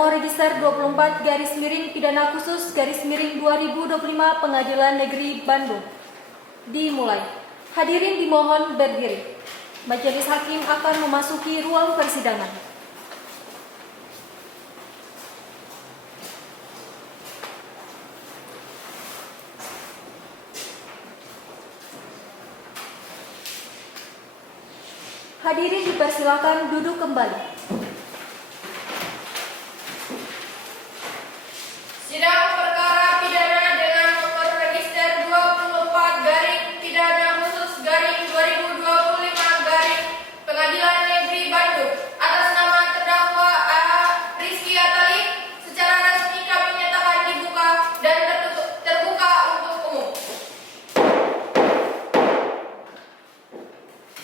nomor register 24/pidana khusus/2025 Pengadilan Negeri Bandung. Dimulai. Hadirin dimohon berdiri. Majelis Hakim akan memasuki ruang persidangan. Hadirin dipersilakan duduk kembali. Sidang perkara pidana dengan nomor register 24/pidana khusus/2025 Pengadilan Negeri Bandung atas nama terdakwa Rizky Atali secara resmi kami nyatakan dibuka dan terbuka untuk umum.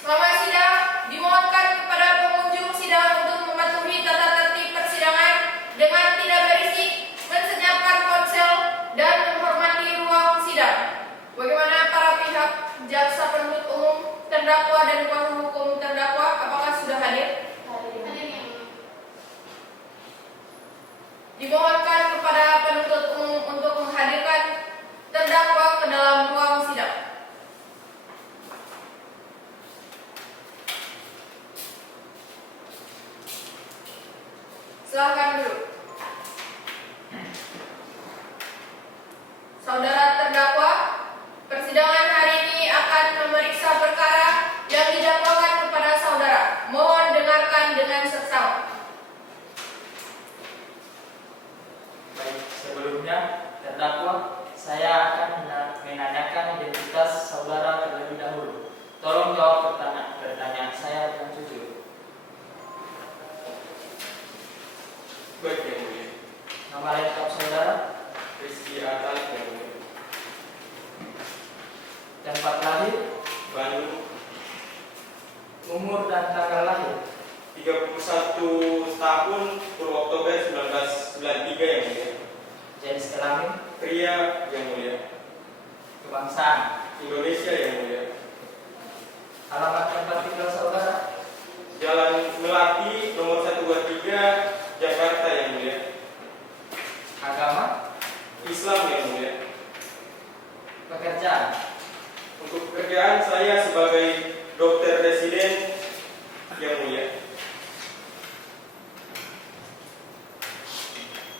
Selama sidang, dimohonkan kepada pengunjung sidang untuk mematuhi tata tertib persidangan dengan tidak berisik, mensenyapkan ponsel, dan menghormati ruang sidang. Bagaimana para pihak jaksa penuntut umum, terdakwa, dan kuasa hukum terdakwa, apakah sudah hadir? Dimohonkan kepada penuntut umum untuk menghadirkan terdakwa ke dalam ruang sidang. Silakan duduk. Saudara terdakwa, persidangan hari ini akan memeriksa perkara yang didakwakan kepada saudara. Mohon dengarkan dengan seksama. Baik, sebelumnya terdakwa, saya akan menanyakan identitas saudara terlebih dahulu. Tolong jawab pertanyaan saya dengan jujur. Baik, yang mulia. Nama lengkap saudara, Rizky Atali, yang mulia. tempat lahir, Bandung, umur dan tanggal lahir, 31 tahun, 10 Oktober 1993, yang mulia. jenis kelamin, Pria, yang mulia. kebangsaan, Indonesia, yang mulia. alamat tempat tinggal saudara, Jalan Melati, nomor 123, Jakarta, yang mulia. agama, Islam, yang mulia. pekerjaan, Untuk pekerjaan saya sebagai dokter residen, yang mulia.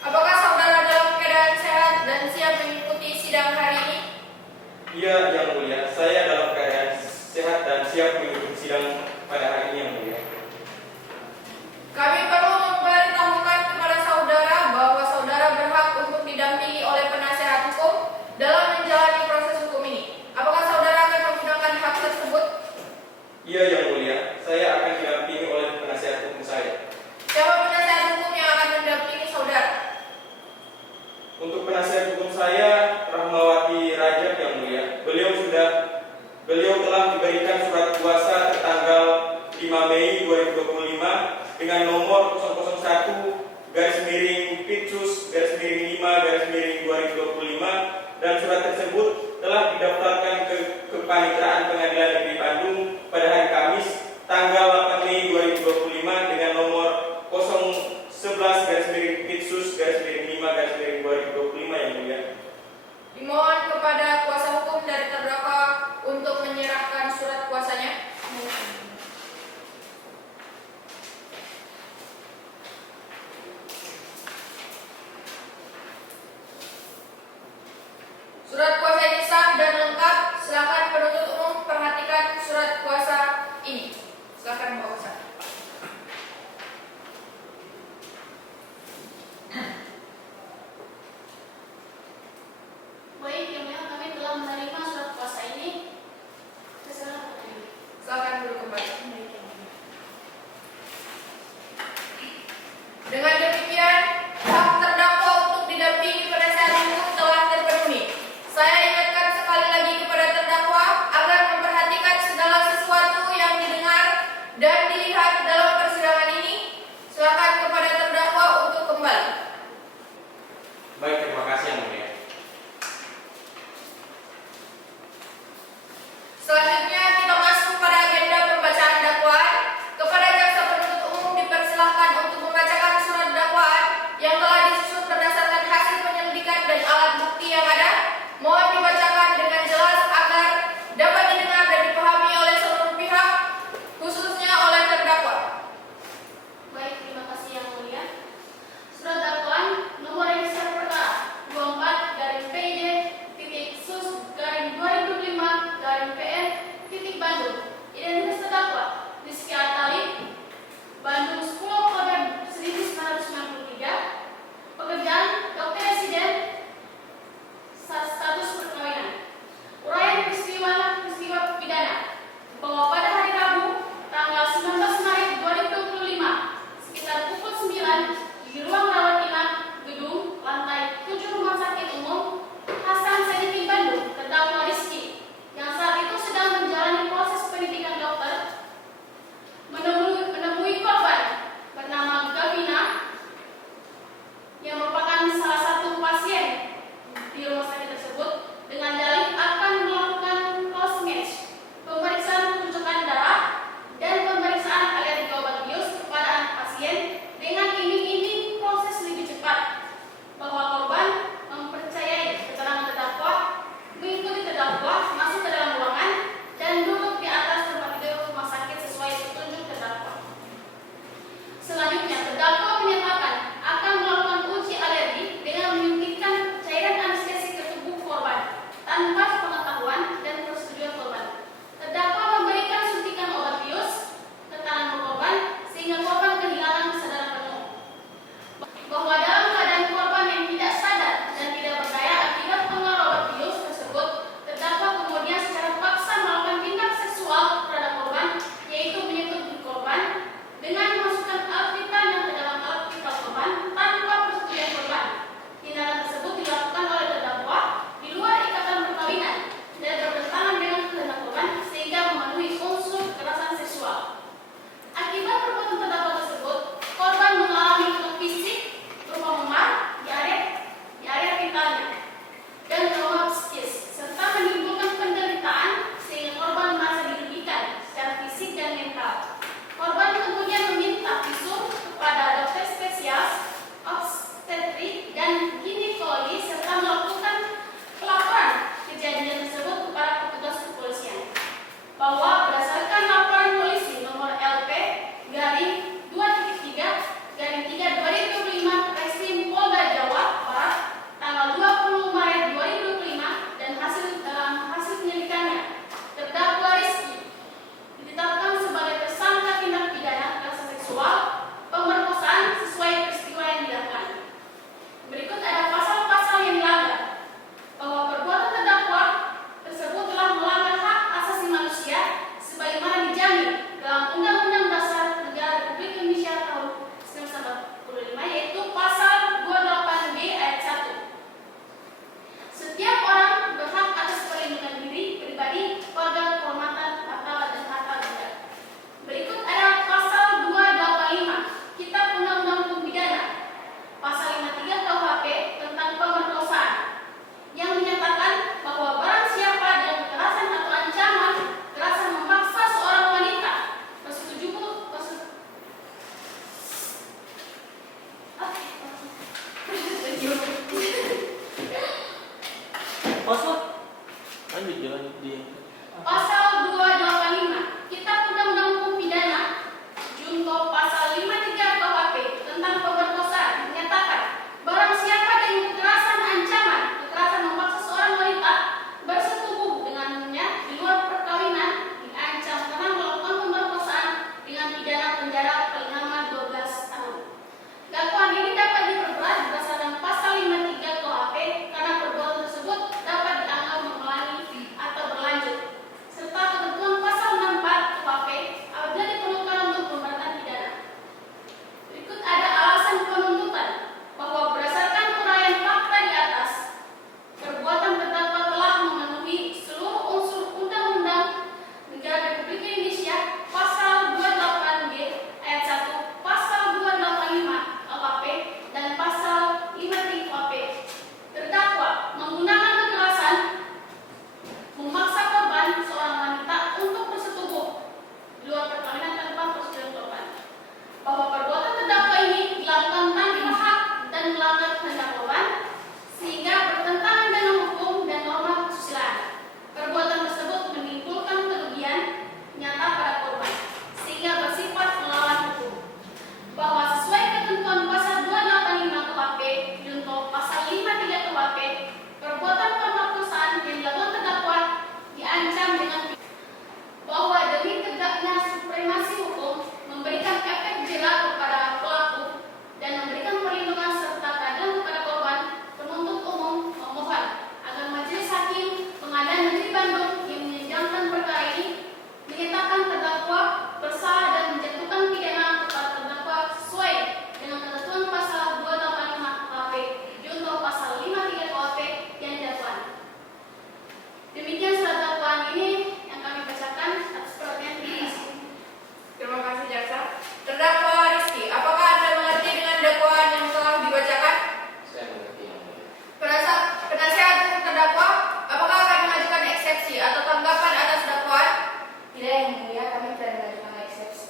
Apakah saudara dalam keadaan sehat dan siap mengikuti sidang hari ini? Iya, yang mulia. Saya dalam keadaan sehat dan siap mengikuti sidang pada hari ini, yang mulia. Kami perlu memberitahukan kepada saudara bahwa saudara berhak untuk didampingi oleh penasehat hukum dalam menjalani proses hukum ini. Apakah saudara akan menggunakan hak tersebut? Iya, yang mulia. Saya akan didampingi oleh penasihat hukum saya. Siapa penasehat hukum yang akan mendampingi saudara? Untuk penasihat hukum saya, Rahmawati Rajab, yang mulia. Beliau telah diberikan surat kuasa tertanggal 5 Mei 2025 dengan nomor 001-Pitsus-5-2025 dan surat tersebut telah didaftarkan ke Kepaniteraan Pengadilan Negeri Bandung pada hari Kamis tanggal 8 Mei 2025 dengan nomor 011-Pitsus-5-2025, yang mulia. Dimohon kepada kuasa hukum dari terdakwa untuk menyerahkan surat kuasanya. Surat kuasa ini sah dan lengkap. Silakan penuntut umum perhatikan surat kuasa ini. Silakan Bapak Ustaz. Baik, yang mulia, kami telah menerima surat kuasa ini. Silakan duduk kembali. Dengan demikian, hak terdakwa untuk didampingi penasehat hukum telah terpenuhi. Saya ingatkan sekali lagi kepada terdakwa agar memperhatikan segala sesuatu yang didengar dan dilihat dalam persidangan ini. Silakan kepada terdakwa untuk kembali. Baik, terima kasih, yang mulia. Pasal 285 Kitab Undang-Undang Hukum Pidana junto pasal 53 KUHP tentang pemerkosaan menyatakan barang siapa dengan kekerasan ancaman kekerasan memaksa seorang wanita bersetubuh dengannya di luar perkawinan diancam dengan melakukan pemerkosaan dengan pidana penjara paling lama 12 tahun. Dakwaan ini dapat diperberat berdasarkan pasal 53 KUHP karena perbuatan tersebut dapat dianggap mengulangi atau berlanjut, serta ketentuan pasal 64 KUHP apabila diperlukan untuk pemberatan pidana. Berikut ada alasan penuntutan bahwa berdasarkan uraian fakta di atas, perbuatan terdakwa telah memenuhi seluruh unsur Undang-Undang Negara Republik Indonesia pasal 28B ayat 1, pasal 285 KUHP dan pasal 53 KUHP. Terdakwa menggunakan kekerasan memaksa korban seorang wanita untuk bersetubuh di luar perkawinan tanpa persetujuan korban. Bahwa perbuatan terdakwa ini dilakukan tanpa hak dan melanggar kehendak korban sehingga bertentangan dengan hukum dan norma kesusilaan. Perbuatan tersebut menimbulkan kerugian nyata pada korban sehingga bersifat melawan hukum. Bahwa sesuai ketentuan pasal 285 KUHP junto pasal 53 KUHP, perbuatan pemerkosaan yang dilakukan terdakwa diancam dengan bahwa demi tegaknya supremasi hukum memberikan efek jera kepada pelaku dan memberikan perlindungan serta keadilan kepada korban, penuntut umum memohon agar Majelis Hakim Pengadilan Negeri Bandung yang menyidangkan perkara ini menyatakan terdakwa bersalah dan menjatuhkan pidana kepada terdakwa sesuai dengan ketentuan pasal 285 KUHP junto pasal 53 KUHP yang didakwaan. Demikian surat dakwaan ini yang kami bacakan. Atas perhatian, terima kasih. Terima kasih jaksa. Terdakwa Rizky, apakah Anda mengerti dengan dakwaan yang telah dibacakan? Saya mengerti yang mulia. Penasihat hukum terdakwa, apakah akan mengajukan eksepsi atau tanggapan atas dakwaan? Tidak yang mulia, kami tidak mengajukan eksepsi.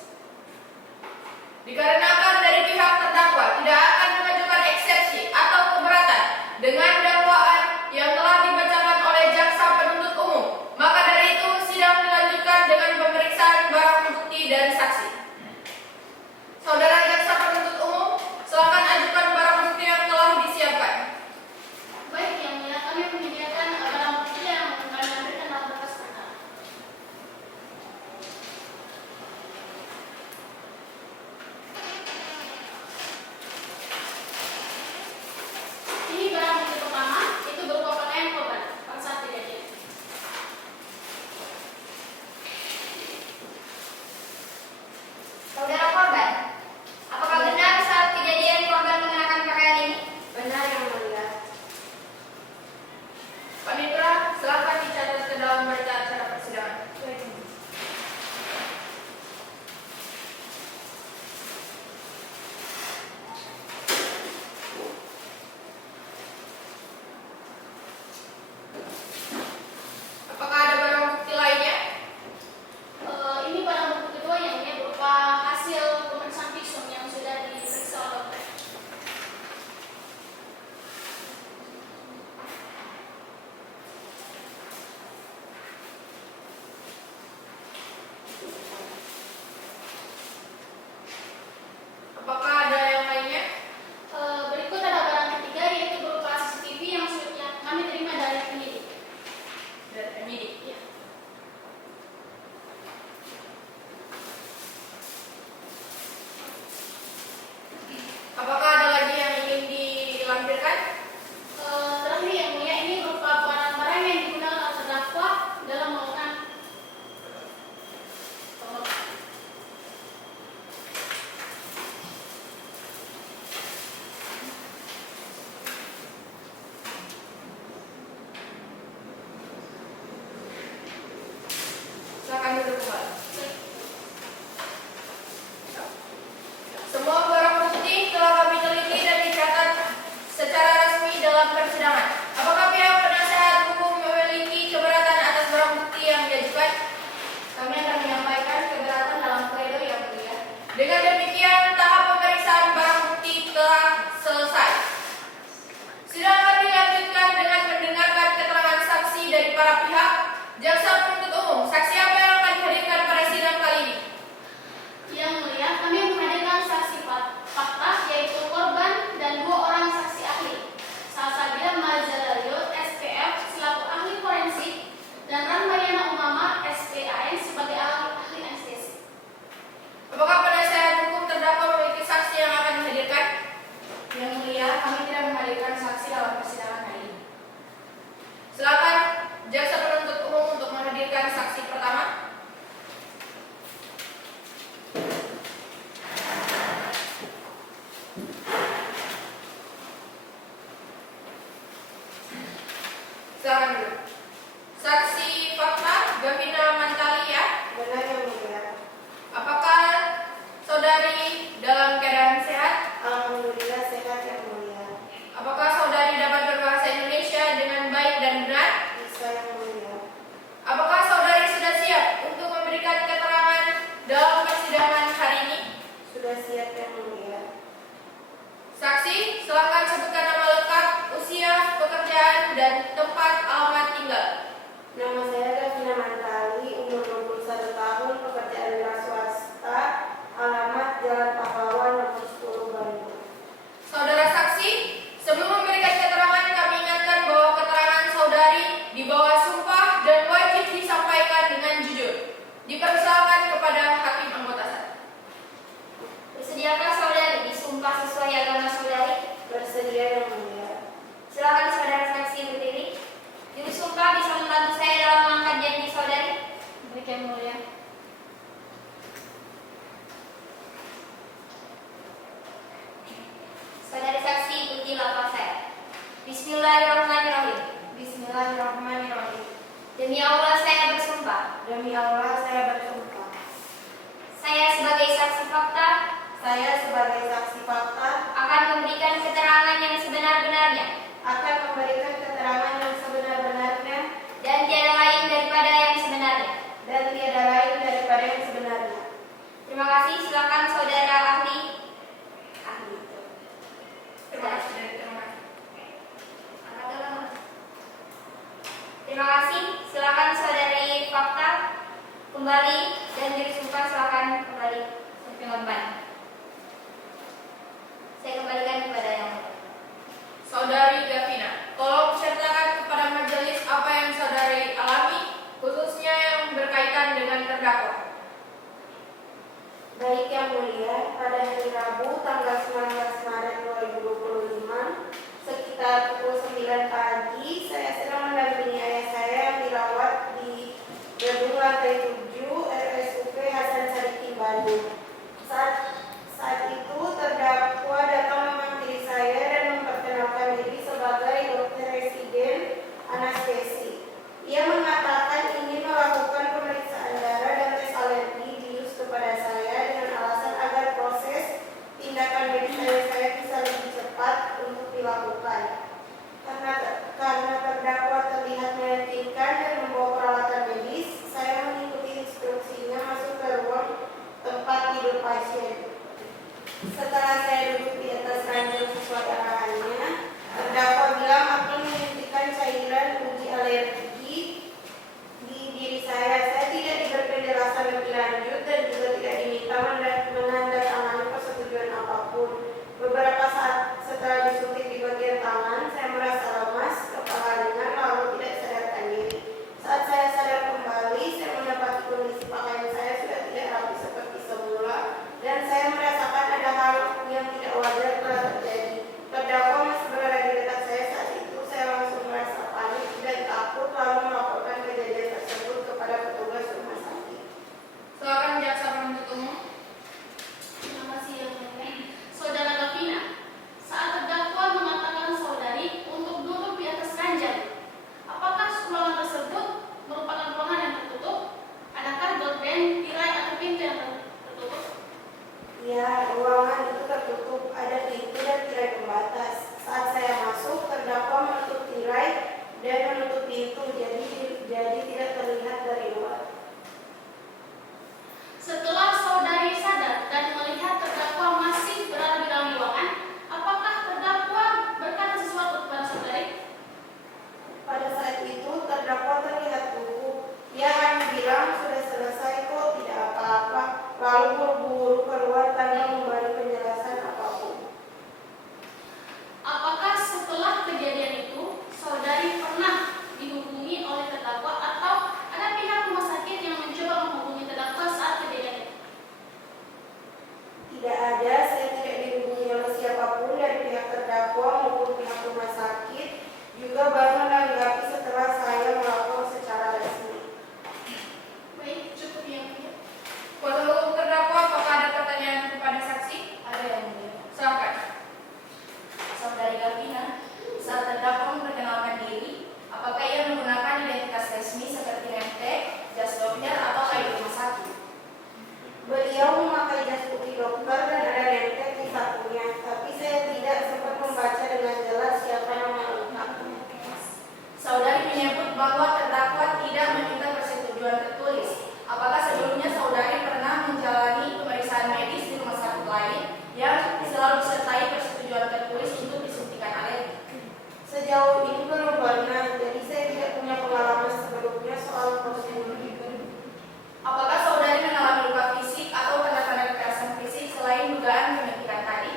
Dikarenakan dari pihak terdakwa tidak akan mengajukan eksepsi atau keberatan dengan dakwaan yang telah dibacakan oleh jaksa penuntut umum, maka dari itu sidang dilanjutkan dengan pemeriksaan barang bukti dan saksi. Saudara jaksa penuntut umum, silakan ajukan barang bukti yang telah disiapkan. Baik, yang mulia, kami menyediakan barang bukti yang kami berikan dalam berkas perkara. Ini barang bukti pertama, itu berupa pakaian korban pada saat kejadian. Saudara korban, apakah benar saat kejadian korban mengenakan pakaian ini? Benar yang mulia. Panitera, silakan dicatat ke dalam berita acara persidangan. Apakah ada barang bukti lainnya? Ini barang bukti kedua yang mulia berupa hasil pemeriksaan visum yang sudah diperiksa oleh dokter. Apakah ada yang lainnya? Berikut ada barang ketiga yaitu berupa CCTV yang kami terima dari penyidik. Dari penyidik. Ya. Apakah ada lagi yang ingin dilampirkan? Terakhir yang mulia ini berupa barang-barang yang digunakan oleh terdakwa dalam melakukan pemerkosaan. Silakan duduk kembali. Semua barang bukti telah kami teliti dan dicatat secara resmi dalam persidangan. Apakah pihak penasihat hukum memiliki keberatan atas barang bukti yang diajukan? Kami akan menyampaikan keberatan dalam pledoi yang mulia. Dengan demikian, tahap pemeriksaan barang bukti telah selesai. Sidang akan dilanjutkan dengan mendengarkan keterangan saksi dari para pihak Silakan dulu. Saksi fakta Gavina Mantalia. Benar yang mulia. Apakah saudari dalam keadaan sehat? Alhamdulillah sehat yang mulia. Apakah saudari dapat berbahasa Indonesia dengan baik dan benar? Bisa yang mulia. Apakah saudari sudah siap untuk memberikan keterangan dalam persidangan hari ini? Sudah siap yang mulia. Saksi, silakan sebutkan nama lengkap, usia, pekerjaan, dan tempat alamat tinggal. Nama saya Gavina Mantali, umur 21 tahun, pekerjaan wira swasta, alamat Jalan Pahlawan nomor 10 Bandung. Saudara saksi, sebelum memberikan keterangan kami ingatkan bahwa keterangan saudari di bawah sumpah dan wajib disampaikan dengan jujur. Dipersilakan kepada hakim anggota sah. Bersediakah saudari disumpah sesuai agama saudari? Bersedia yang mulia. Silakan saudara saksi berdiri. Juru sumpah bisa membantu saya dalam mengangkat janji saudari? Baik yang mulia. Saudari saksi ikuti lafaz saya. Bismillahirrahmanirrahim. Bismillahirrahmanirrahim. Demi Allah saya bersumpah. Demi Allah saya bersumpah. Saya sebagai saksi fakta Saya sebagai saksi fakta akan memberikan keterangan yang sebenar-benarnya akan memberikan keterangan yang sebenar-benarnya dan tiada lain daripada yang sebenarnya. dan tiada lain daripada yang sebenarnya. Terima kasih. Silakan saudara ahli. Terima kasih dan terima kasih. Angkat dulu, Mas. Terima kasih. Silakan saudari fakta kembali dan juru sumpah silakan kembali ke depan. Saya kembalikan kepada yang mulia. Saudari Gavina, tolong ceritakan kepada majelis apa yang saudari alami, khususnya yang berkaitan dengan terdakwa. Baik yang mulia, pada hari Rabu tanggal 19 Maret 2025 sekitar pukul 9 pagi saya sedang mendampingi ayah saya yang dirawat di gedung lantai 7 RSUP Hasan Sadikin Bandung. Saat itu terdakwa datang memanggil saya dan memperkenalkan diri sebagai dokter residen anestesi. Ia mengatakan ingin melakukan pemeriksaan darah dan tes alergi bius kepada saya dengan alasan agar proses tindakan medis saya bisa lebih cepat untuk dilakukan. Karena terdakwa terlihat meyakinkan dan membawa peralatan medis, saya mengikuti instruksinya masuk ke ruang tempat tidur pasien. Setelah saya duduk di atas ranjang sesuai arahannya, terdakwa bilang akan menyuntikkan cairan uji alergi di diri saya. Saya tidak diberi penjelasan lebih lanjut dan juga tidak diminta menandatangani persetujuan apapun. Beberapa saat setelah disuntik di bagian tangan, saya merasa lemas, kepala ringan, lalu tidak sadarkan diri. Saat saya sadar kembali, saya mendapati kondisi pakaian saya sudah tidak rapi seperti semula, dan saya merasakan ada hal yang tidak wajar telah terjadi. Terdakwa masih berada di dekat saya saat itu. Saya langsung merasa panik dan takut, lalu melaporkan kejadian tersebut kepada petugas rumah sakit. Silakan jaksa penuntut umum. Terima kasih yang mulia. Saudara Gavina, saat terdakwa mengatakan saudari untuk duduk di atas ranjang, apakah ruangan tersebut merupakan ruangan yang tertutup? Adakah gorden, tirai atau pintu yang tertutup? Ya, ruangan itu tertutup, ada pintu dan tirai pembatas. Saat saya masuk, terdakwa menutup tirai dan menutup pintu, jadi tidak terlihat dari luar. Setelah saudari sadar dan melihat terdakwa masih berada di dalam ruangan, apakah terdakwa berkata sesuatu kepada saudari? Pada saat itu, terdakwa terlihat gugup. Ia hanya bilang sudah selesai kok, tidak apa-apa. Lalu buru-buru keluar tanpa memberi penjelasan apapun. Apakah setelah kejadian itu saudari pernah dihubungi oleh terdakwa atau ada pihak rumah bahwa terdakwa tidak meminta persetujuan tertulis. Apakah sebelumnya saudari pernah menjalani pemeriksaan medis di rumah sakit lain yang selalu disertai persetujuan tertulis untuk disuntikan alergi? Sejauh ini belum pernah, jadi saya tidak punya pengalaman sebelumnya soal prosedur itu. Apakah saudari mengalami luka fisik atau tanda-tanda kekerasan fisik selain dugaan penyuntikan tadi?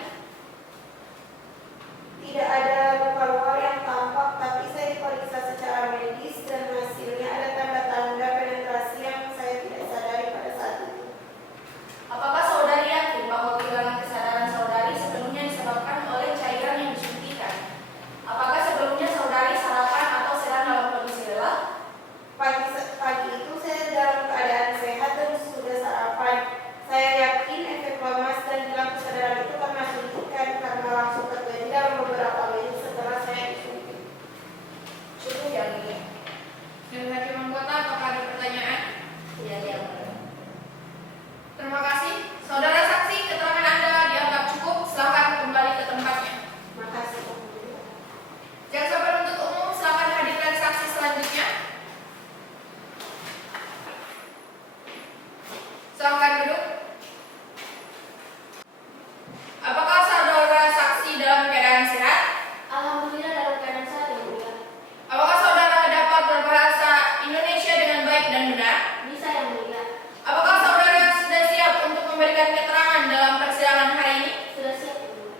Tidak ada luka-luka yang tampak, tapi saya diperiksa secara medis dan hasilnya ada tanda-tanda penetrasi yang saya tidak sadari pada saat itu. Apakah saudari yakin bahwa kehilangan kesadaran saudari sebelumnya disebabkan oleh cairan yang disuntikan? Apakah sebelumnya saudari sarapan atau sedang dalam kondisi lelah? Pagi itu saya dalam keadaan sehat dan sudah sarapan. Saya yakin efek lemas dan hilang kesadaran itu karena suntikan karena langsung terjadi dalam beberapa menit setelah saya disuntik. Cukup yang ini. Dan hakim anggota, apakah ada pertanyaan? Tidak ada yang mulia. Terima kasih. Saudara saksi, keterangan Anda dianggap cukup. Silakan kembali ke tempatnya. Makasih. Jaksa penuntut umum, silakan hadirkan saksi selanjutnya. Silakan duduk. Apakah saudara saksi dalam keadaan sehat? Alhamdulillah dalam keadaan sehat yang mulia. Apakah saudara dapat berbahasa Indonesia dengan baik dan benar? Bisa yang mulia. Apakah saudara sudah siap untuk memberikan keterangan dalam persidangan hari ini? Sudah siap yang mulia.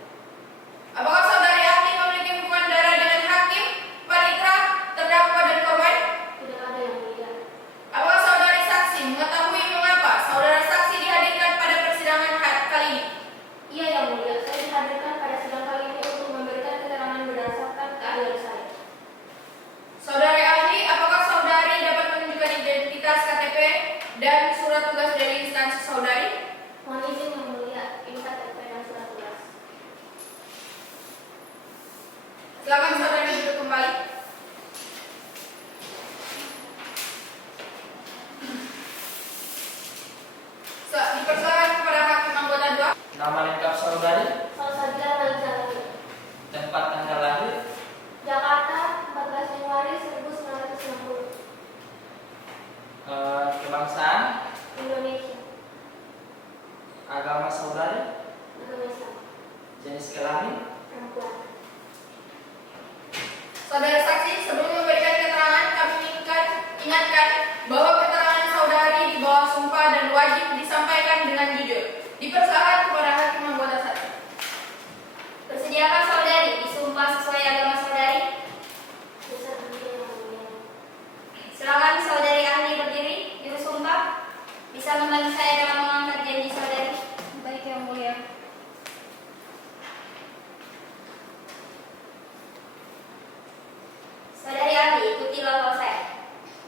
Apakah saudari ahli memiliki hubungan darah dengan hakim, panitera, terdakwa dan korban? Tidak ada yang mulia. Apakah saudari saksi mengetahui mengapa saudara saksi dihadirkan pada persidangan kali ini? Iya yang mulia. Saya dihadirkan pada sidang kali ini untuk memberikan keterangan berdasarkan keahlian saya. Saudari ahli, apakah saudari dapat menunjukkan identitas KTP dan surat tugas dari instansi saudari? Mohon izin yang mulia. Ini KTP dan surat tugas. Silakan saudari duduk kembali. Dipersilakan kepada hakim anggota 2. Nama lengkap saudari, Salsabila Naljalani. tempat tanggal lahir, Jakarta, 14 Januari 1960. kebangsaan, Indonesia. agama saudari, Agama Islam. jenis kelamin, Perempuan. Saudara saksi, sebelum memberikan keterangan, kami ingatkan bahwa keterangan saudari di bawah sumpah dan wajib disampaikan dengan jujur. Dipersilakan kepada hakim anggota 1. Bersediakah saudari disumpah sesuai agama saudari? Bisa yang mulia. Silakan saudari ahli berdiri di sumpah. Bisa membantu saya dalam mengangkat janji saudari. Baik yang mulia. Saudari ahli, ikuti lafaz saya.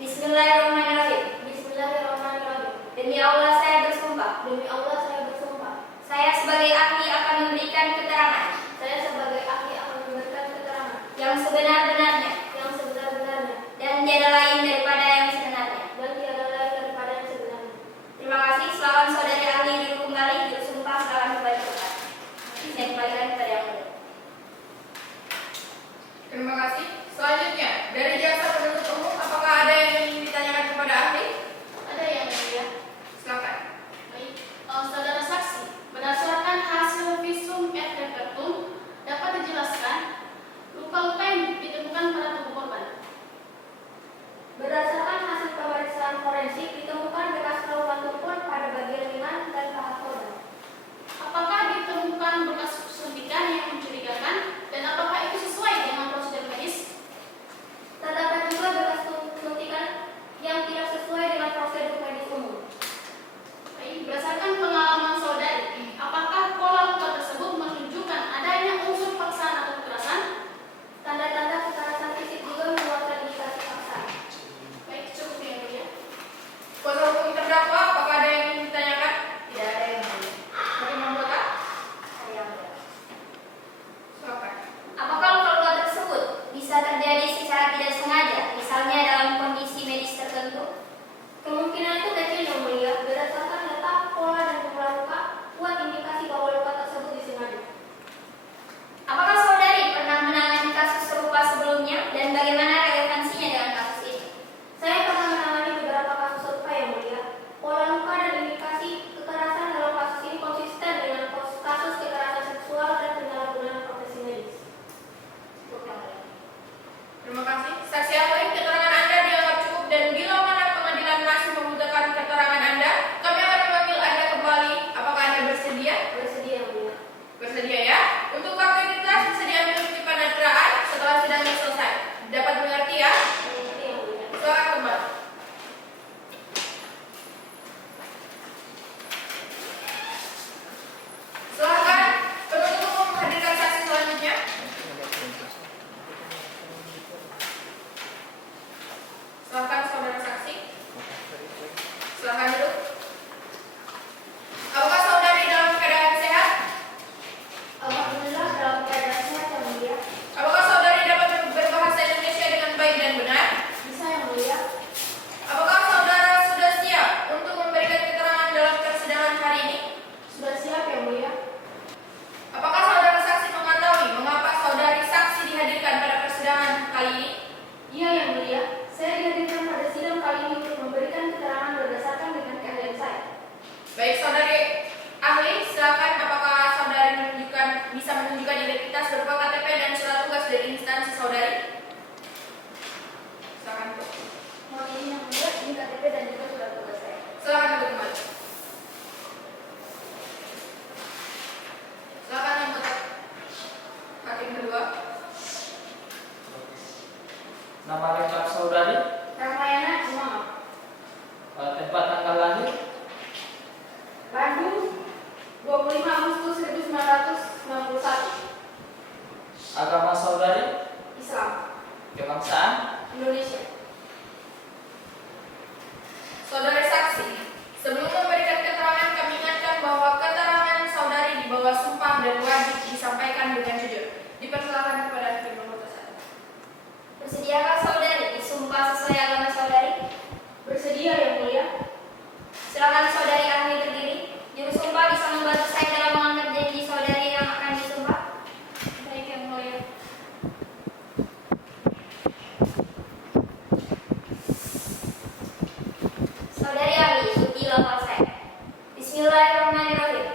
Bismillahirrahmanirrahim. Bismillahirrahmanirrahim. Demi Allah saya bersumpah. Demi Allah saya bersumpah. Saya sebagai ahli akan memberikan keterangan. Saya sebagai ahli akan memberikan keterangan yang sebenar-benarnya. Yang sebenar-benarnya. Dan tiada lain daripada yang sebenarnya. Dan tiada lain daripada yang sebenarnya. Terima kasih. Silakan saudari ahli duduk kembali. Bersumpah silakan kembali ke tempat. Saya kembalikan kepada yang mulia. Terima kasih. Selanjutnya, dari jaksa penuntut umum, apakah ada yang ingin ditanyakan kepada ahli? Ada yang mulia. Silakan. Baik, saudara saksi, berdasarkan hasil visum et repertum dapat dijelaskan luka-luka yang ditemukan pada tubuh korban. Berdasarkan Baik, saudari ahli, silakan apakah saudari bisa menunjukkan identitas berupa KTP dan surat tugas dari instansi saudari? Silakan Bu. Mohon izin yang mulia, ini KTP dan juga surat tugas saya. Silakan Bu kembali. Silakan anggota hakim kedua. Nama lengkap saudari, Ramayana Imam. tempat tanggal lahir, Bandung, 25 Agustus 1991. agama saudari, Islam. kebangsaan, Indonesia. Saudari saksi, sebelum memberikan keterangan kami ingatkan bahwa keterangan saudari di bawah sumpah dan wajib disampaikan dengan jujur. Dipersilakan kepada hakim nomor 1. Bersediakah saudari disumpah sesuai agama saudari? Bersedia yang mulia. Silakan saudari ahli berdiri. Juru sumpah bisa membantu saya dalam menganggap janji saudari yang akan disumpah. Baik yang mulia. Saudari ahli, ikuti lafal saya. Bismillahirrahmanirrahim.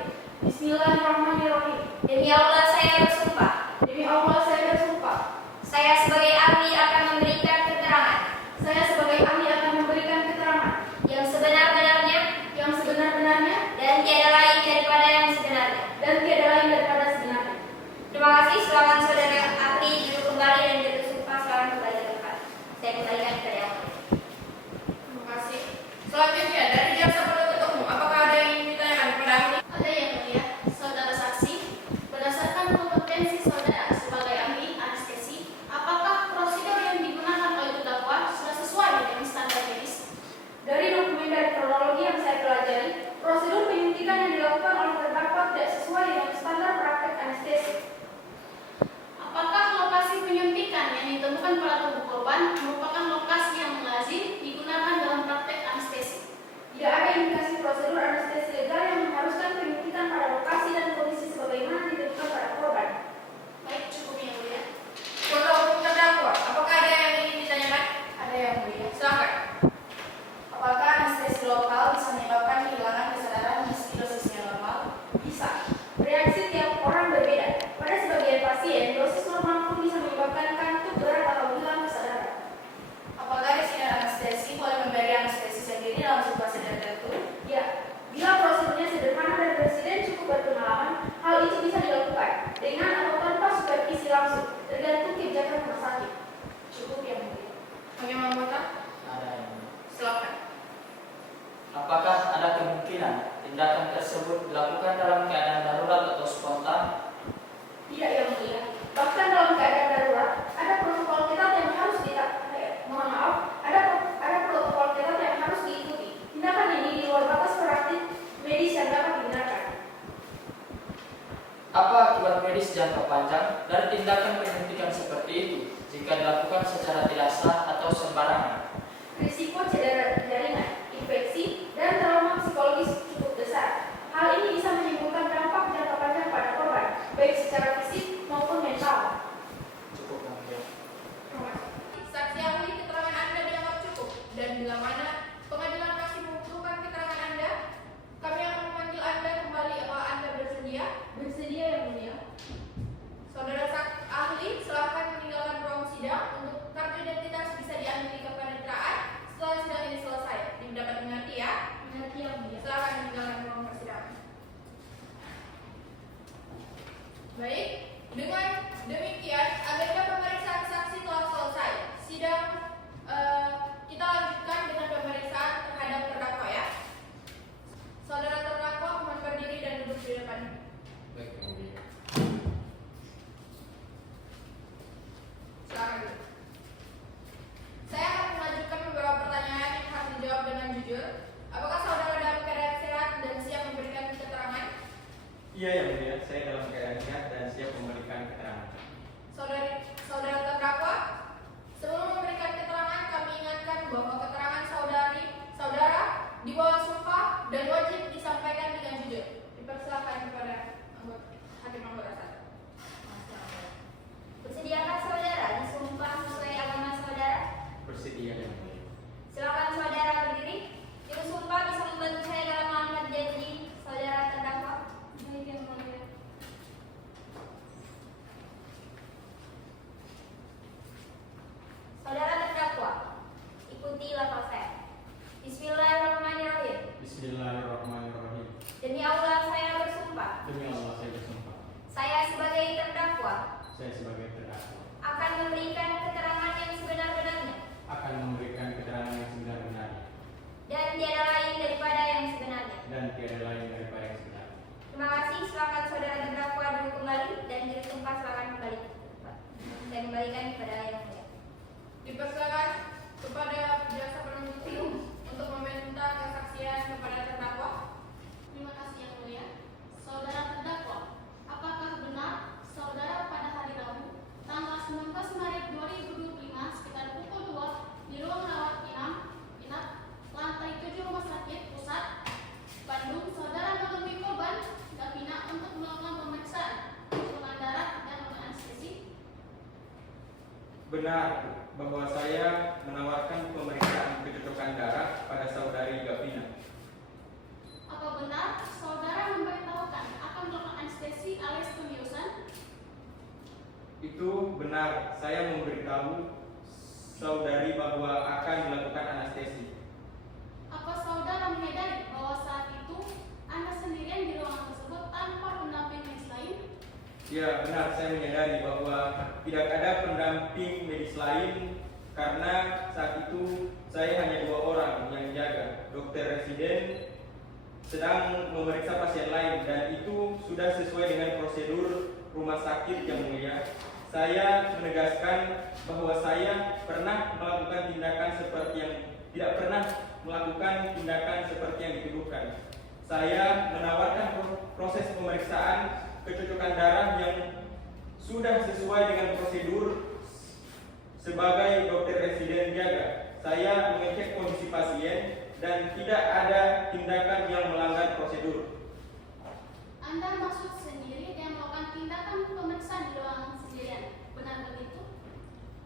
Bismillahirrahmanirrahim. Demi Allah saya bersumpah. Demi Allah saya bersumpah. Saya sebagai ahli akan memberikan keterangan Saya sebagai ahli akan memberikan keterangan yang sebenar-benarnya yang sebenar-benarnya dan tiada lain daripada yang sebenarnya. dan tiada lain daripada sebenarnya. Terima kasih. Silakan saudara ahli duduk kembali dan juru sumpah silakan kembali ke tempat. Saya kembalikan kepada yang mulia. Terima kasih. Selanjutnya dari jaksa penuntut umum, apakah ada yang ingin ditanyakan kepada ahli? Ada yang mulia, saudara saksi, berdasarkan kompetensi saudara sebagai ahli anestesi, apakah prosedur yang digunakan oleh terdakwa sudah sesuai dengan standar medis? Dari dokumen dan kronologi yang saya pelajari, prosedur penyuntikan yang dilakukan oleh terdakwa tidak sesuai dengan standar praktek anestesi. Apakah lokasi penyuntikan yang ditemukan pada tubuh korban merupakan lokasi yang lazim digunakan dalam praktek anestesi? Tidak ada indikasi prosedur anestesi legal yang mengharuskan penyuntikan pada lokasi dan kondisi sebagaimana ditentukan pada korban. Baik, cukup yang mulia. Kuasa hukum terdakwa, apakah ada yang ingin ditanyakan? Ada yang mulia. Silakan. Apakah anestesi lokal bisa menyebabkan kehilangan kesadaran meski dosisnya normal? Bisa. Reaksi tiap orang berbeda. Pada sebagian pasien, dosis normal pun bisa menyebabkan kantuk berat atau hilang kesadaran. Apakah resident anestesi boleh memberi anestesi sendiri dalam situasi tertentu? Ya. Bila prosedurnya sederhana dan residen cukup berpengalaman, hal itu bisa dilakukan dengan atau tanpa supervisi langsung, tergantung kebijakan rumah sakit. Cukup yang mulia. Hakim anggota, ada yang silakan. apakah ada kemungkinan tindakan tersebut dilakukan dalam keadaan darurat atau spontan? Tidak yang mulia. Bahkan dalam keadaan darurat, ada protokol ketat yang harus ada protokol ketat yang harus diikuti. Tindakan ini di luar batas praktik medis yang dapat digunakan. Apa akibat medis jangka panjang dari tindakan penyuntikan seperti itu jika dilakukan secara tidak sah atau sembarangan? Risiko cedera jaringan, infeksi, dan trauma psikologis cukup besar. Hal ini bisa menimbulkan dampak jangka panjang pada korban, baik secara fisik maupun mental. Cukup yang mulia. Terima kasih. Saksi ahli, keterangan Anda dianggap cukup dan bila mana pengadilan masih membutuhkan keterangan Anda, kami akan memanggil Anda kembali. Apakah Anda bersedia? Bersedia yang mulia. Saudara ahli, silakan meninggalkan ruang sidang untuk kartu identitas bisa diambil di kepanitiaan benar bahwa saya menawarkan pemeriksaan kecocokan darah pada saudari Gavina. Apa benar saudara memberitahukan akan melakukan anestesi alias pembiusan? Itu benar, saya memberitahu saudari bahwa akan dilakukan anestesi. Apa saudara menyadari bahwa saat itu Anda sendirian di ruangan tersebut tanpa pendamping medis lain? Ya, benar, saya menyadari bahwa tidak ada pendamping medis lain karena saat itu saya hanya 2 orang yang jaga. Dokter residen sedang memeriksa pasien lain dan itu sudah sesuai dengan prosedur rumah sakit yang mulia. Saya menegaskan bahwa saya pernah melakukan tindakan seperti yang tidak pernah melakukan tindakan seperti yang dituduhkan. Saya menawarkan proses pemeriksaan kecocokan darah yang sudah sesuai dengan prosedur sebagai dokter residen jaga. Saya mengecek kondisi pasien dan tidak ada tindakan yang melanggar prosedur. Anda maksud sendiri yang melakukan tindakan pemeriksaan di ruangan sendirian, benar begitu?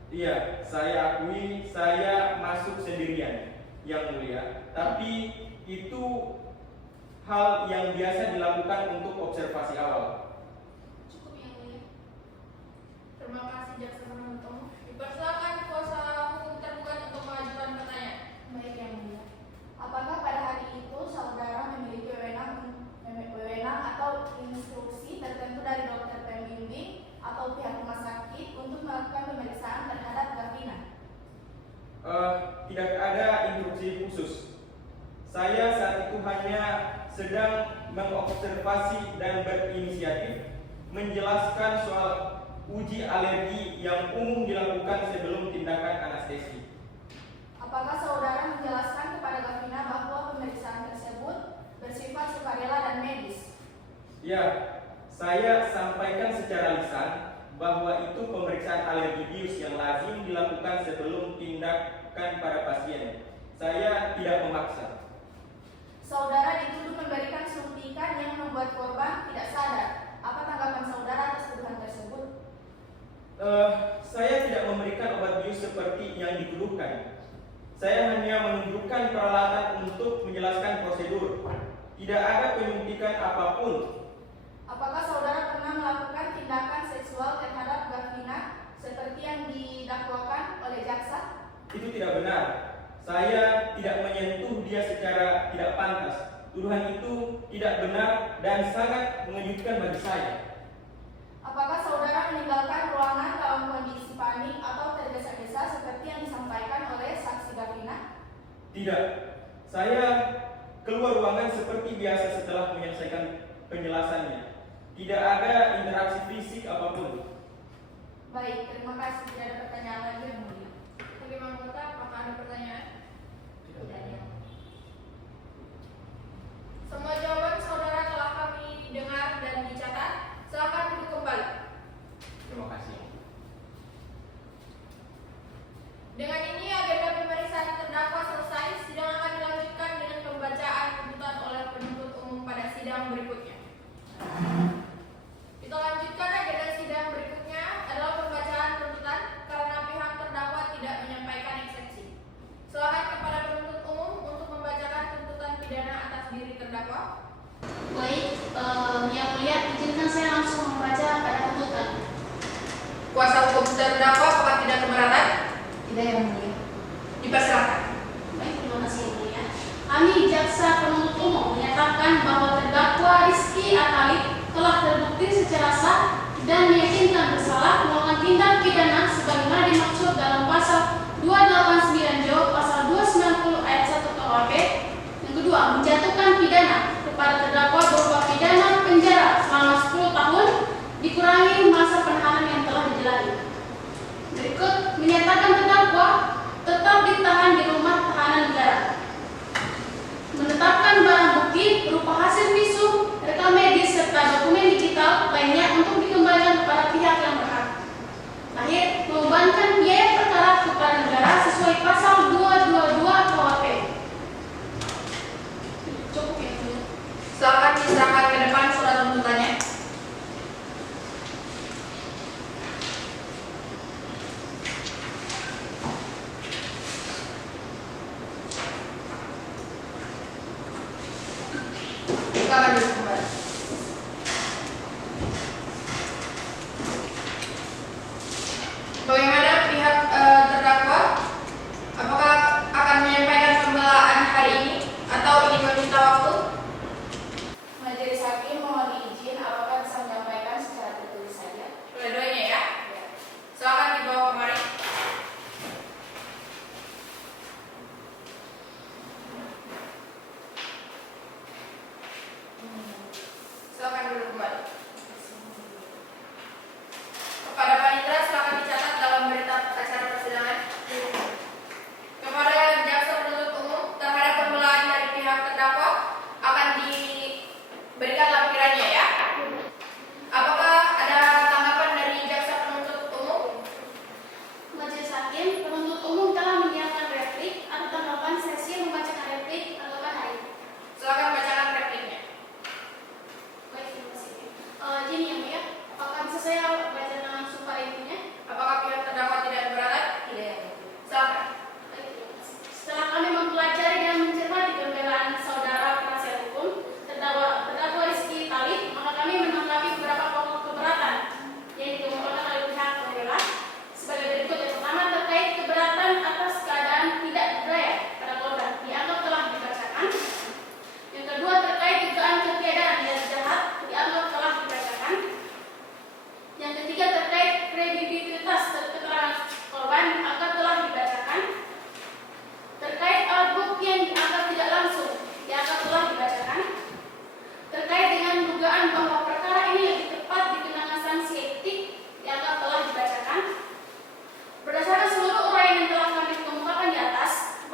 Iya, saya akui saya masuk sendirian, yang mulia. Tapi itu hal yang biasa dilakukan untuk observasi awal. Cukup yang mulia. Terima kasih jaksa penuntut umum. Dipersilakan kuasa hukum tergugat untuk mengajukan pertanyaan. Baik yang mulia. Apakah pada hari itu saudara memiliki wewenang atau instruksi tertentu dari dokter pembimbing atau pihak rumah sakit untuk melakukan pemeriksaan terhadap Gavina? Tidak ada instruksi khusus. Saya saat itu hanya sedang mengobservasi dan berinisiatif menjelaskan soal uji alergi yang umum dilakukan sebelum tindakan anestesi. Apakah saudara menjelaskan kepada Gavina bahwa pemeriksaan tersebut bersifat sukarela dan medis? Ya, saya sampaikan secara lisan bahwa itu pemeriksaan alergi bius yang lazim dilakukan sebelum tindakan pada pasien. Saya tidak memaksa. Saudara dituduh memberikan suntikan yang membuat korban tidak sadar. Apa tanggapan saudara atas tuduhan tersebut? Saya tidak memberikan obat bius seperti yang dituduhkan. Saya hanya menunjukkan peralatan untuk menjelaskan prosedur. Tidak ada penyuntikan apapun. Apakah saudara pernah melakukan tindakan seksual terhadap Gavina seperti yang didakwakan oleh jaksa? Itu tidak benar. Saya tidak menyentuh dia secara tidak pantas. Tuduhan itu tidak benar dan sangat mengejutkan bagi saya. Apakah saudara meninggalkan ruangan dalam kondisi panik atau tergesa-gesa seperti yang disampaikan oleh saksi Gavina? Tidak. Saya keluar ruangan seperti biasa setelah menyelesaikan penjelasannya. Tidak ada interaksi fisik apapun. Baik, terima kasih. Tidak ada pertanyaan lagi yang mulia. Bagaimana anggota, apakah ada pertanyaan? Tidak ada. Semua jawaban saudara telah kami dengar dan dicatat. Silakan duduk kembali. Terima kasih. Dengan ini agenda pemeriksaan terdakwa selesai. Sidang akan dilanjutkan dengan pembacaan tuntutan oleh penuntut umum pada sidang berikutnya. Kita lanjutkan agenda sidang berikutnya adalah pembacaan tuntutan karena pihak terdakwa tidak menyampaikan eksepsi. Silakan kepada penuntut umum untuk membacakan tuntutan pidana atas diri terdakwa. Baik, yang mulia, izinkan saya langsung membaca pada tuntutan. Kuasa hukum terdakwa apakah tidak keberatan? Tidak yang mulia. Dipersilakan. Baik, terima kasih yang mulia. Kami jaksa penuntut umum menyatakan bahwa terdakwa Rizky Atalib telah terbukti secara sah dan meyakinkan bersalah melakukan tindak pidana sebagaimana dimaksud dalam pasal 289 Jo pasal 290 ayat 1 KUHP. Yang kedua, menjatuhkan pidana kepada terdakwa berupa pidana penjara selama 10 tahun dikurangi masa penahanan yang telah dijalani. Berikut menyatakan terdakwa tetap ditahan di rumah tahanan negara. Menetapkan barang bukti berupa hasil visum, rekam medis serta dokumen digital lainnya untuk dikembalikan kepada pihak yang berhak. Terakhir, membebankan biaya perkara kepada negara sesuai pasal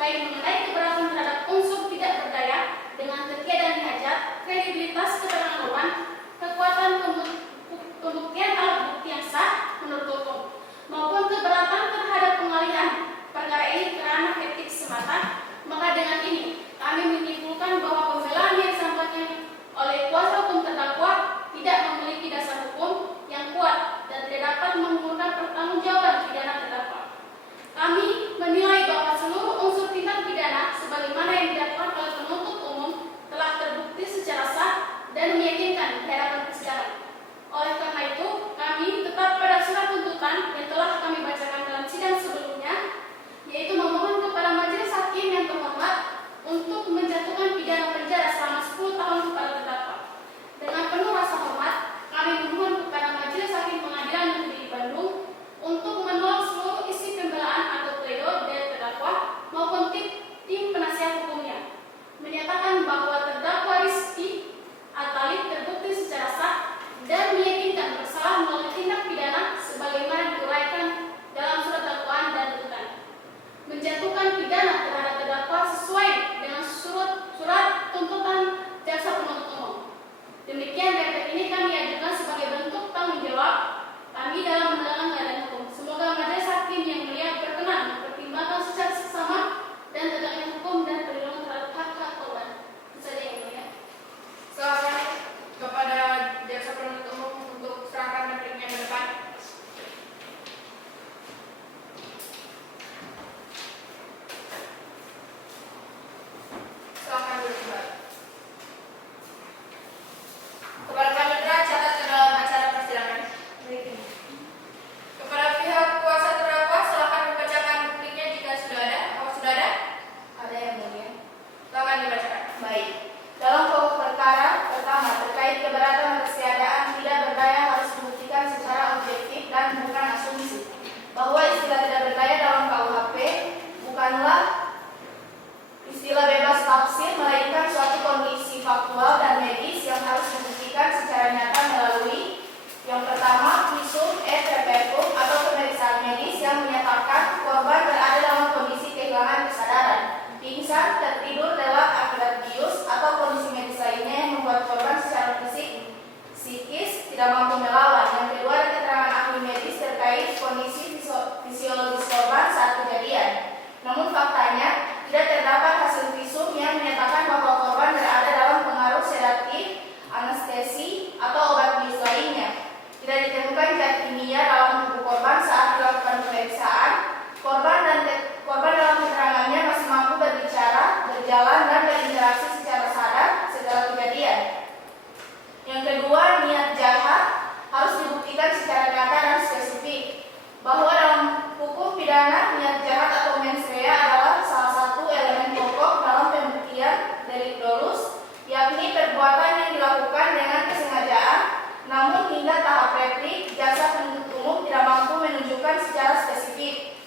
baik mengenai keberatan terhadap unsur tidak berdaya dengan ketiadaan hajat, kredibilitas keterangan korban, kekuatan pembuktian alat bukti yang sah menurut hukum, maupun keberatan terhadap pengalihan perkara ini ke ranah etik semata, maka dengan ini kami menyimpulkan bahwa pembelaan yang disampaikan oleh kuasa hukum terdakwa tidak memiliki dasar hukum yang kuat dan tidak dapat mengurungkan pertanggungjawaban pidana terdakwa. Kami menilai bahwa seluruh unsur tindak pidana sebagaimana yang dilakukan oleh penuntut umum telah terbukti secara sah dan meyakinkan di hadapan persidangan. Oleh karena itu, kami tetap pada surat tuntutan yang telah kami bacakan dalam sidang sebelumnya, yaitu memohon kepada majelis hakim yang terhormat untuk menjatuhkan pidana penjara selama 10 tahun kepada terdakwa. Dengan penuh rasa hormat, kami memohon kepada majelis hakim pengadilan negeri Bandung untuk menolak seluruh isi pembelaan atau pledoi dari terdakwa maupun tim penasihat hukumnya, menyatakan bahwa terdakwa Rizky Atali terbukti secara sah dan meyakinkan bersalah melalui tindak pidana sebagaimana diuraikan dalam surat dakwaan dan tuntutan, menjatuhkan pidana terhadap terdakwa sesuai dengan surat tuntutan jaksa penuntut umum. Demikian replik ini kami ajukan sebagai bentuk tanggung jawab kami dalam menegakkan keadilan hukum. Semoga majelis hakim yang mulia berkenan mempertimbangkan secara seksama dan tegaknya hukum dan perlindungan terhadap hak-hak korban. Itu saja yang mulia. Silakan kepada jaksa penuntut umum untuk serahkan repliknya ke depan. Silakan duduk kembali. Kepada panitera catat ke dalam acara persidangan. Kepada pihak kuasa terdakwa silakan membacakan repliknya jika sudah ada. Apakah sudah ada? Ada yang mulia. Silakan dibacakan. Baik. Dalam pokok perkara pertama terkait keberatan ketiadaan tidak berdaya harus dibuktikan secara objektif dan bukan asumsi bahwa istilah tidak berdaya dalam KUHP bukanlah istilah bebas tafsir melainkan suatu kondisi faktual dan medis yang harus dibuktikan secara nyata melalui yang pertama visum et repertum atau pemeriksaan medis yang menyatakan korban berada dalam kondisi kehilangan kesadaran, pingsan, tertidur lelap akibat bius atau kondisi medis lainnya yang membuat korban secara fisik, psikis tidak mampu melawan. Yang kedua, ada keterangan ahli medis terkait kondisi fisiologis korban saat kejadian. Namun faktanya tidak terdapat hasil visum yang menyatakan bahwa korban berada dalam pengaruh sedatif, anestesi atau obat bius lainnya. Tidak ditemukan zat kimia dalam tubuh korban saat dilakukan pemeriksaan. Korban dalam keterangannya masih mampu berbicara, berjalan, dan berinteraksi secara sadar setelah kejadian. Yang kedua, niat jahat harus dibuktikan secara nyata dan spesifik. Bahwa dalam hukum pidana, niat jahat atau mens rea adalah salah satu elemen pokok dalam pembuktian delik dolus, yakni perbuatan yang dilakukan dengan kesengajaan, namun hingga tahap replik, jaksa penuntut umum tidak mampu menunjukkan secara spesifik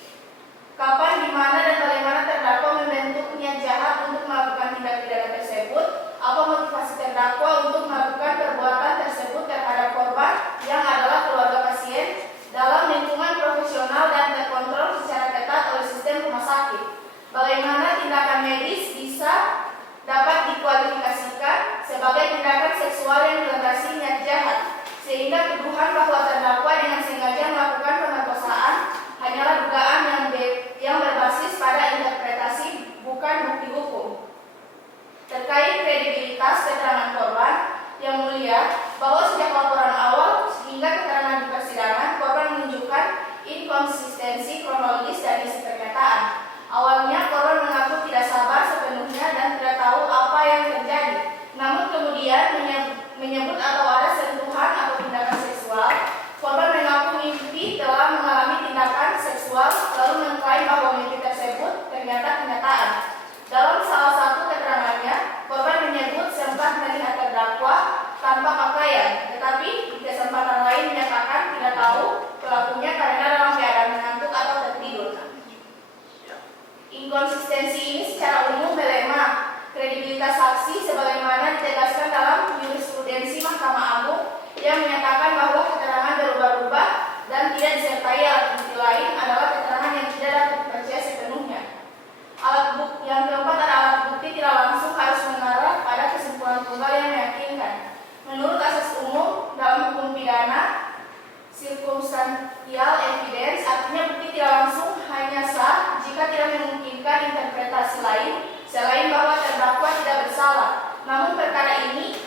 kapan, di mana, dan bagaimana terdakwa membentuk niat jahat untuk melakukan tindak pidana tersebut, apa motivasi terdakwa untuk melakukan perbuatan tersebut terhadap korban yang adalah keluarga pasien dalam lingkungan profesional dan terkontrol secara ketat oleh sistem rumah sakit. Bagaimana tindakan medis bisa dapat dikualifikasikan sebagai tindakan seksual yang dilandasi niat jahat, sehingga tuduhan bahwa terdakwa dengan sengaja melakukan pemerkosaan hanyalah dugaan yang berbasis pada interpretasi bukan bukti hukum. Terkait kredibilitas keterangan korban, yang mulia, bahwa sejak laporan awal hingga keterangan di persidangan, korban menunjukkan inkonsistensi kronologis dan isi pernyataan. Awalnya korban mengaku tidak sabar sepenuhnya dan tidak tahu apa yang terjadi. Namun kemudian menyebut atau ada sentuhan atau tindakan seksual. Korban mengaku mimpi telah mengalami tindakan seksual, lalu mengklaim bahwa mimpi tersebut ternyata kenyataan. Dalam salah satu keterangannya, korban menyebut sempat melihat terdakwa tanpa pakaian, tetapi di kesempatan lain menyatakan tidak tahu pelakunya karena dalam keadaan mengantuk atau tertidur. Inkonsistensi ini secara umum melemah kredibilitas saksi sebagaimana ditegaskan dalam jurisprudensi Mahkamah Agung yang menyatakan bahwa keterangan berubah-ubah dan tidak disertai alat bukti lain adalah keterangan yang tidak dapat dipercaya sepenuhnya. Alat bukti interpretasi lain selain bahwa terdakwa tidak bersalah. Namun perkara ini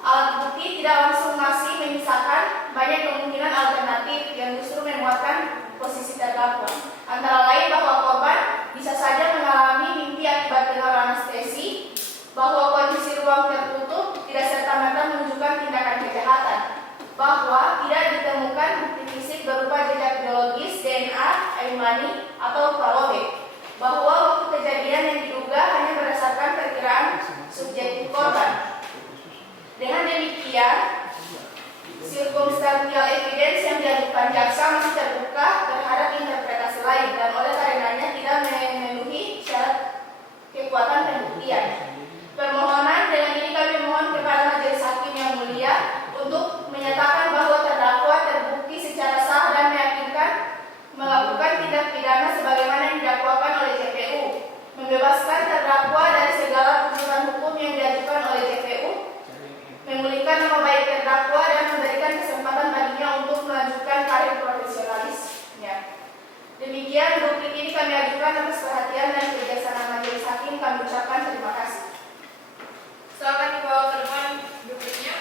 alat bukti tidak langsung masih menyisakan banyak kemungkinan alternatif yang justru menguatkan posisi terdakwa. Antara lain bahwa korban bisa saja mengalami mimpi akibat dengar anestesi, bahwa kondisi ruang tertutup tidak serta-merta menunjukkan tindakan kejahatan, bahwa tidak ditemukan bukti fisik berupa jejak biologis, DNA, air mani, atau parode, bahwa waktu kejadian yang diduga hanya berdasarkan perkiraan subjektif korban. Dengan demikian, circumstantial evidence yang diajukan jaksa masih terbuka terhadap interpretasi lain dan oleh karenanya tidak memenuhi syarat kekuatan pembuktian. Permohonan dengan ini kami mohon kepada majelis hakim yang mulia untuk menyatakan bahwa terdakwa terbukti secara sah dan meyakinkan melakukan tindak pidana sebagaimana yang didakwakan oleh JPU, membebaskan terdakwa dari segala tuntutan hukum yang diajukan oleh JPU, memulihkan nama baik terdakwa dan memberikan kesempatan baginya untuk melanjutkan karir profesionalisnya. Demikian duplik ini kami ajukan atas perhatian dan kebijaksanaan majelis hakim. Kami ucapkan terima kasih. Silakan dibawa ke depan dupliknya.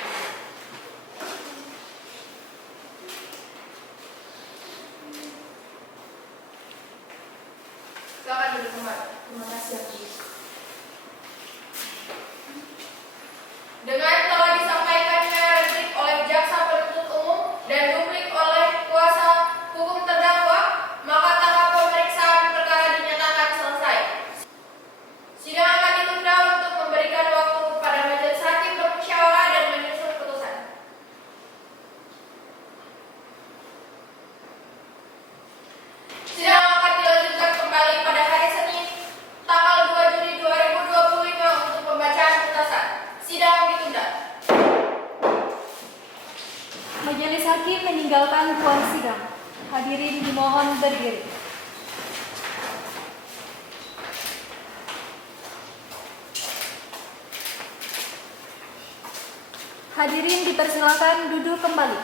Silakan duduk kembali. Terima kasih. Dengan telah disampaikannya replik oleh jaksa penuntut umum dan duplik oleh kuasa hukum terdakwa, maka tahap pemeriksaan perkara dinyatakan selesai. Sidang akan ditunda untuk memberikan waktu kepada majelis hakim bermusyawarah dan menyusun putusan. Sidang akan dilanjutkan kembali pada hari Senin, tanggal 2 Juni 2025 untuk pembacaan putusan. Sidang ditunda. Majelis hakim meninggalkan ruang sidang. Hadirin dimohon berdiri. Hadirin dipersilakan duduk kembali.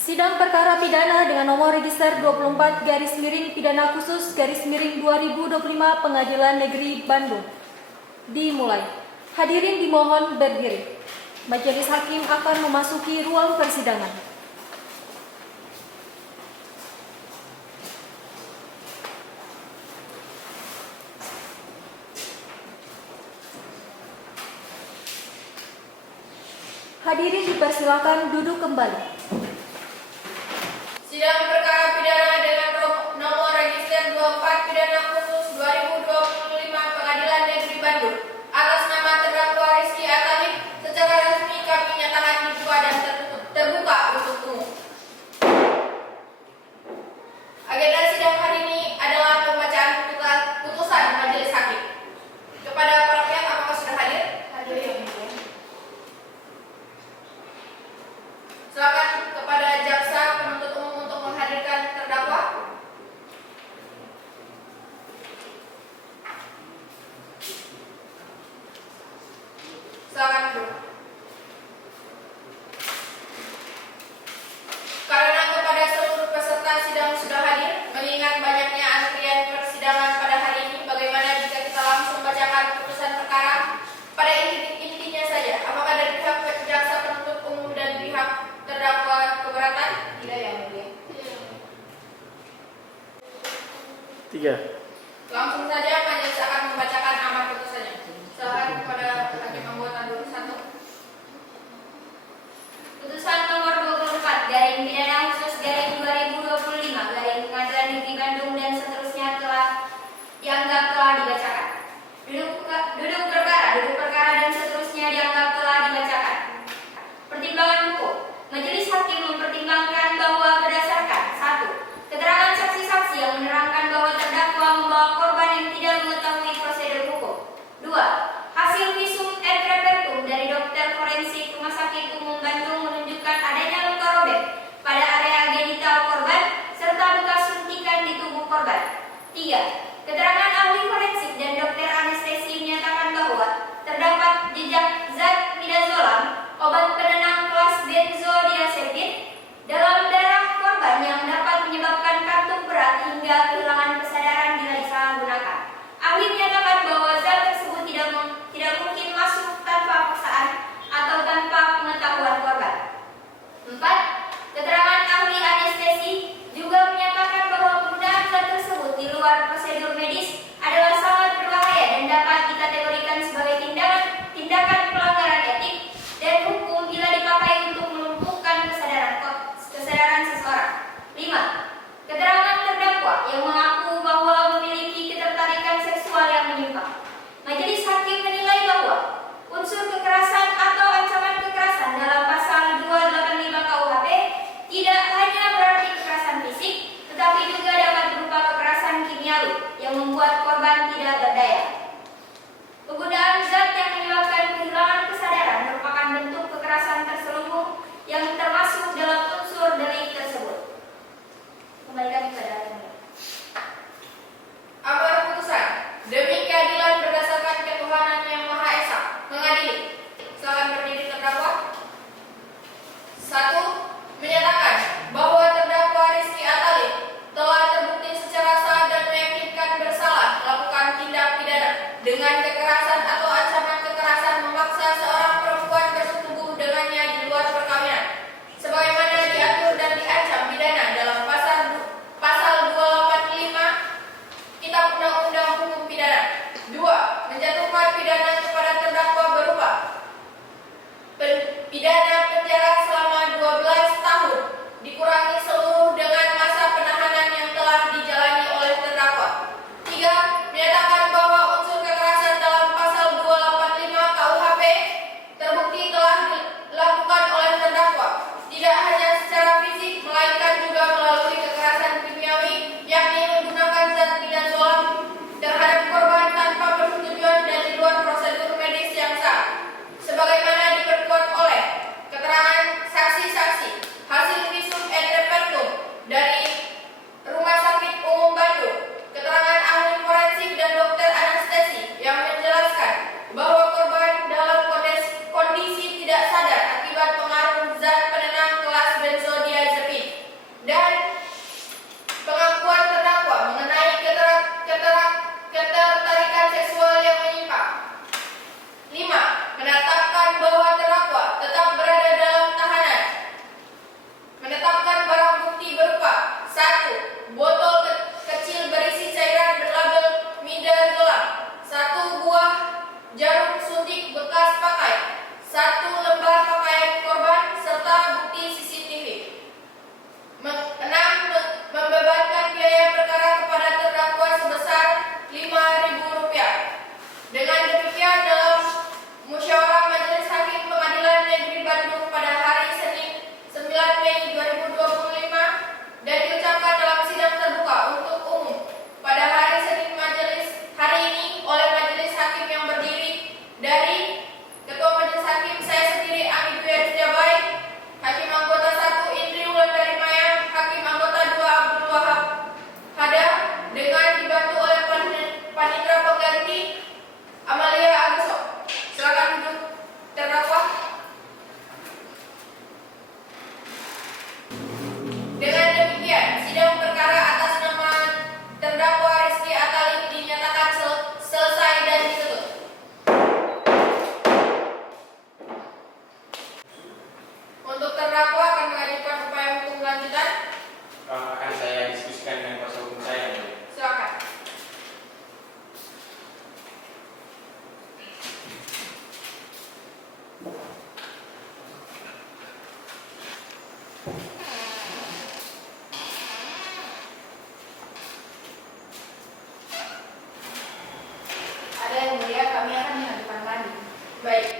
Sidang perkara pidana dengan nomor register 24 garis miring pidana khusus garis miring 2025 Pengadilan Negeri Bandung dimulai. Hadirin dimohon berdiri. Majelis hakim akan memasuki ruang persidangan. Hadirin dipersilakan duduk kembali. Sidang perkara pidana dengan nomor register 24 pidana khusus 2025 Pengadilan Negeri Bandung atas nama terdakwa Rizky Atalib secara resmi kami nyatakan dibuka dan terbuka untuk umum. Agenda sidang hari ini adalah pembacaan putusan majelis hakim. Kepada para pihak, apakah sudah hadir? Hadir yang mulia. Silakan kepada jaksa penuntut umum untuk menghadirkan terdakwa. Silakan duduk. Karena kepada seluruh peserta sidang sudah hadir, mengingat banyaknya antrian persidangan pada hari ini, bagaimana jika kita langsung bacakan putusan perkara pada intinya saja? Apakah dari pihak jaksa penuntut umum dan pihak terdakwa keberatan? Tidak yang mulia. Tiga. Langsung saja majelis akan membacakan amar putusannya. Silakan kepada hakim anggota 21. Putusan nomor 24 garing pidana khusus garing 2025 garing Pengadilan Negeri Bandung dan seterusnya telah dianggap telah dibacakan. Duduk perkara dan seterusnya dianggap telah dibacakan. Pertimbangan hukum. Majelis hakim mempertimbangkan bahwa berdasarkan 1. Keterangan saksi-saksi yang menerangkan bahwa terdakwa membawa korban yang tidak dipandang pada adanya. Amar putusan demi keadilan berdasarkan ketuhanan yang Maha Esa mengadili. Silakan berdiri terdakwa. 1. Menyatakan bahwa terdakwa Rizky Atalib telah terbukti secara sah dan meyakinkan bersalah melakukan tindak pidana dengan kekerasan atau ancaman kekerasan memaksa seorang perempuan bersetubuh dengannya di luar perkawinan, sebagaimana diatur dan diancam pidana dalam pasal 285 Kitab Undang-Undang Hukum Pidana. 2. Menjatuhkan pidana kepada terdakwa berupa pidana penjara selama 12 tahun dikurangi seluruh dengan masa penahanan yang telah dijalani oleh terdakwa. 3. Menyatakan bahwa unsur kekerasan dalam pasal 285 KUHP terbukti telah dilakukan oleh terdakwa, tidak hanya secara fisik melainkan juga melalui kekerasan kimiawi, yakni menggunakan zat midazolam terhadap korban tanpa persetujuan dan di luar prosedur medis yang sah, sebagaimana diperkuat oleh keterangan saksi-saksi, hasil visum et repertum dari Rumah Sakit Umum Bandung, keterangan ahli forensik dan dokter anestesi yang menjelaskan bahwa korban dalam kondisi tidak sadar akibat pengaruh zat penenang kelas benzodiazepin, dan pengakuan terdakwa mengenai ketertarikan seksual yang menyimpang. 5. Menetapkan bahwa terdakwa tetap berada dalam tahanan. Menetapkan barang bukti berupa 1. Botol kecil berisi cairan berlabel midazolam, 1 buah jarum suntik bekas pakai, 1 lembar pakaian korban, serta bukti CCTV. 6. Membebankan biaya perkara kepada terdakwa sebesar Rp5.000. Dengan demikian, dalam musyawarah Majelis Hakim Pengadilan Negeri Bandung pada hari Senin 9 Mei 2025 dan diucapkan dalam sidang terbuka untuk umum pada hari Senin hari ini oleh Majelis Hakim yang berdiri dari Ketua Majelis Hakim saya sendiri Anggi Dwi Arisjabai, Hakim Anggota 1 Indri Wulandari Maya, Hakim Anggota 2 Abdul Wahab Hada, dengan dibantu oleh Panitra Pengganti Amalia Aguso. Silakan duduk terdakwa. Dengan demikian, sidang perkara atas nama terdakwa Rizky Atalib dinyatakan selesai dan ditutup. Untuk terdakwa akan mengajukan upaya hukum lanjutan. Akan saya diskusikan dengan kuasa hukum saya. Silakan. Ada yang mulia, kami akan mengajukan banding. Baik.